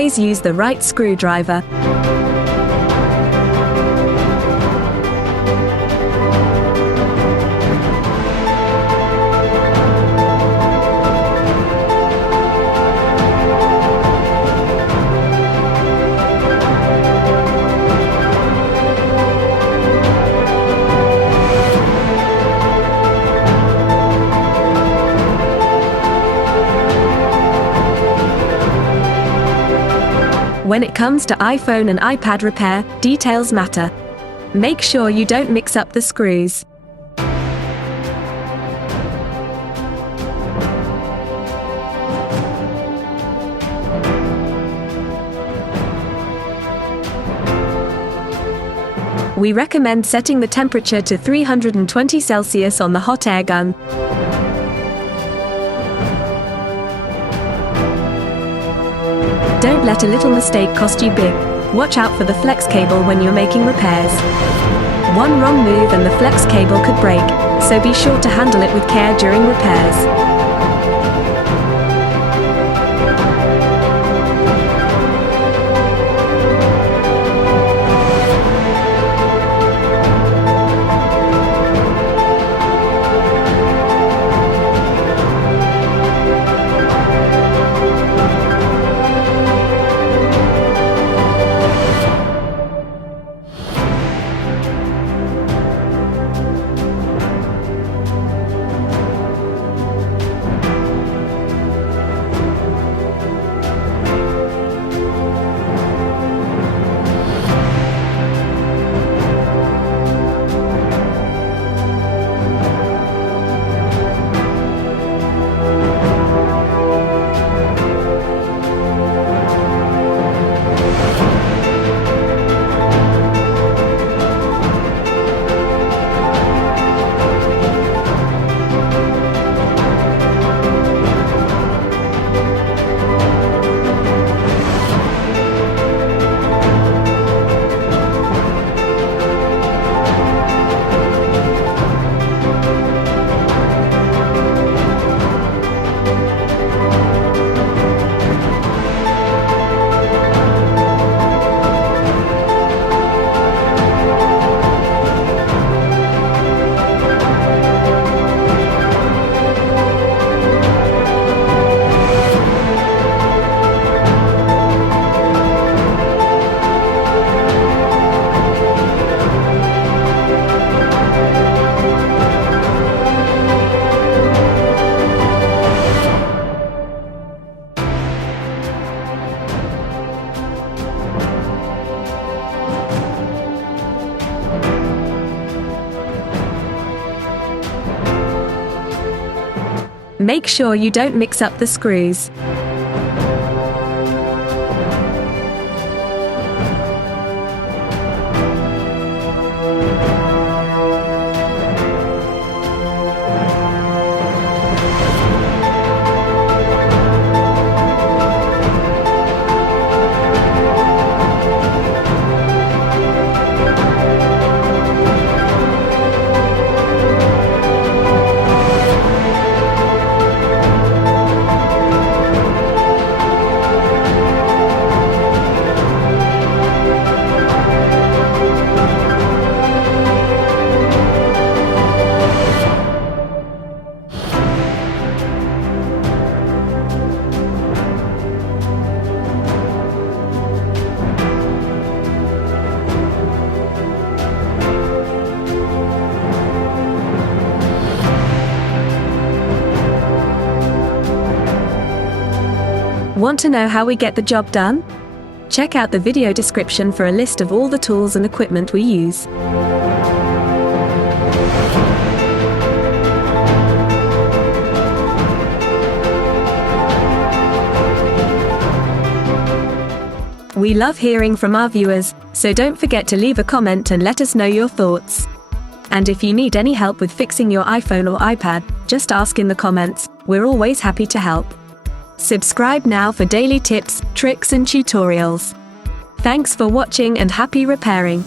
always use the right screwdriver. When it comes to iPhone and iPad repair, details matter. Make sure you don't mix up the screws. We recommend setting the temperature to 320 Celsius on the hot air gun. Don't let a little mistake cost you big. Watch out for the flex cable when you're making repairs. One wrong move and the flex cable could break, so be sure to handle it with care during repairs. Make sure you don't mix up the screws. Want to know how we get the job done? Check out the video description for a list of all the tools and equipment we use. We love hearing from our viewers, so don't forget to leave a comment and let us know your thoughts. And if you need any help with fixing your iPhone or iPad, just ask in the comments, we're always happy to help. Subscribe now for daily tips, tricks and tutorials. Thanks for watching and happy repairing!